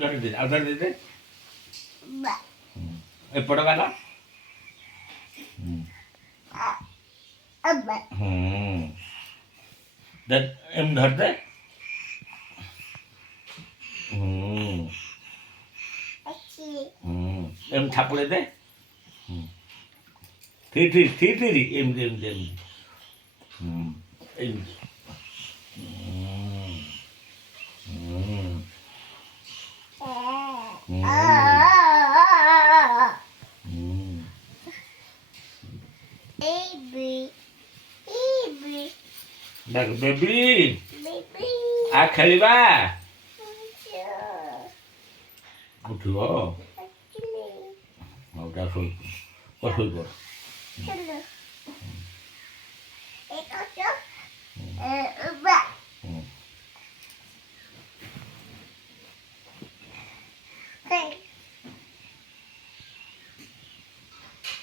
ଧରି ଦେ ଆଉ ଧରି ଦେ ଏପଟ ଗାଲ ଏମିତି ଧରିଦେ ଏମିତି ଥାପୁଡ଼େଇ ଦେ ଥିରି ଏମିତି ଏମିତି ଏମିତି ଏମିତି ଡାକ ବେବି ଆ ଖେଳିବା ଉଠିବ ହଉ ଯା ଶୋଇପଡ଼ Hey.